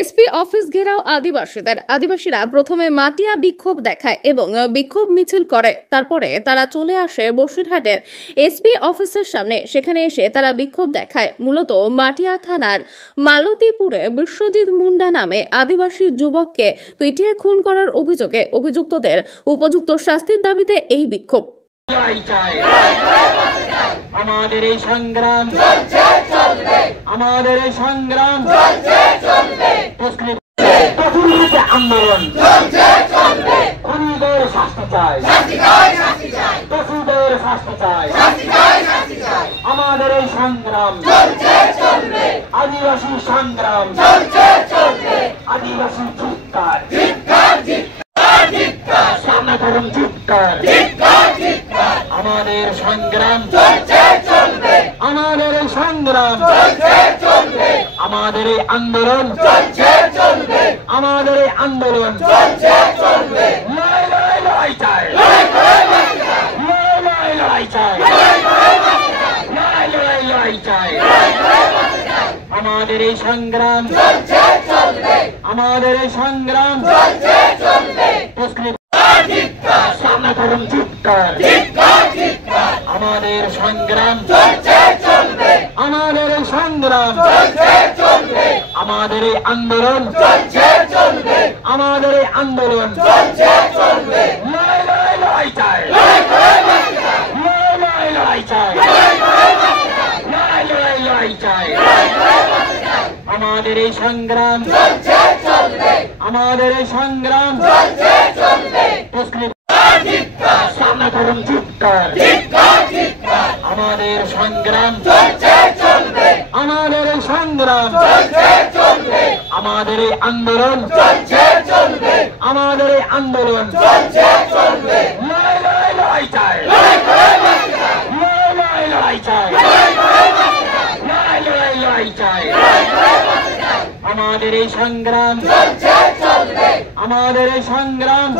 SP office ঘেরাও আদিবাসীরা প্রথমে মাটিয়া বিক্ষোভ দেখায় এবং বিক্ষোভ মিছিল করে। তারপরে তারা চলে আসে বসিরহাটের এসপি অফিসের সামনে। সেখানে এসে তারা বিক্ষোভ দেখায় মূলত মাটিয়া থানার মালতীপুরে বিশ্বজিৎ মুন্ডা নামে আদিবাসী যুবককে পিটিয়ে খুন করার অভিযোগে অভিযুক্তদের উপযুক্ত শাস্তির দাবিতে এই বিক্ষোভ। আমাদের এই সংগ্রাম আমাদের এই সংগ্রাম আন্দোলন খুনিদের শাস্তি চাই, দোষীদের শাস্তি চাই। আমাদের এই সংগ্রাম আদিবাসী সংগ্রাম, আদিবাসী চিৎকার সামনে করুন চিৎকার। আমাদের সংগ্রাম আমাদের এই সংগ্রাম আমাদের এই আন্দোলন আমাদের এই আন্দোলন লড়াই চাই, লড়াই চাই, লড়াই চাই। আমাদের এই সংগ্রাম আমাদের এই সংগ্রাম সামনে করুন চিৎকার। আমাদের সংগ্রাম আমাদের এই সংগ্রাম আমাদের এই আন্দোলন আমাদের এই আন্দোলন লড়াই চাই, লড়াই চাই, লড়াই চাই। আমাদের এই সংগ্রাম আমাদের এই সংগ্রাম সামনে করুন চিৎকার। আমাদের সংগ্রাম আমাদের এই সংগ্রাম আমাদের এই আন্দোলন আমাদের এই আন্দোলন লড়াই চাই, লড়াই চাই, লড়াই চাই। আমাদের এই সংগ্রাম আমাদের এই সংগ্রাম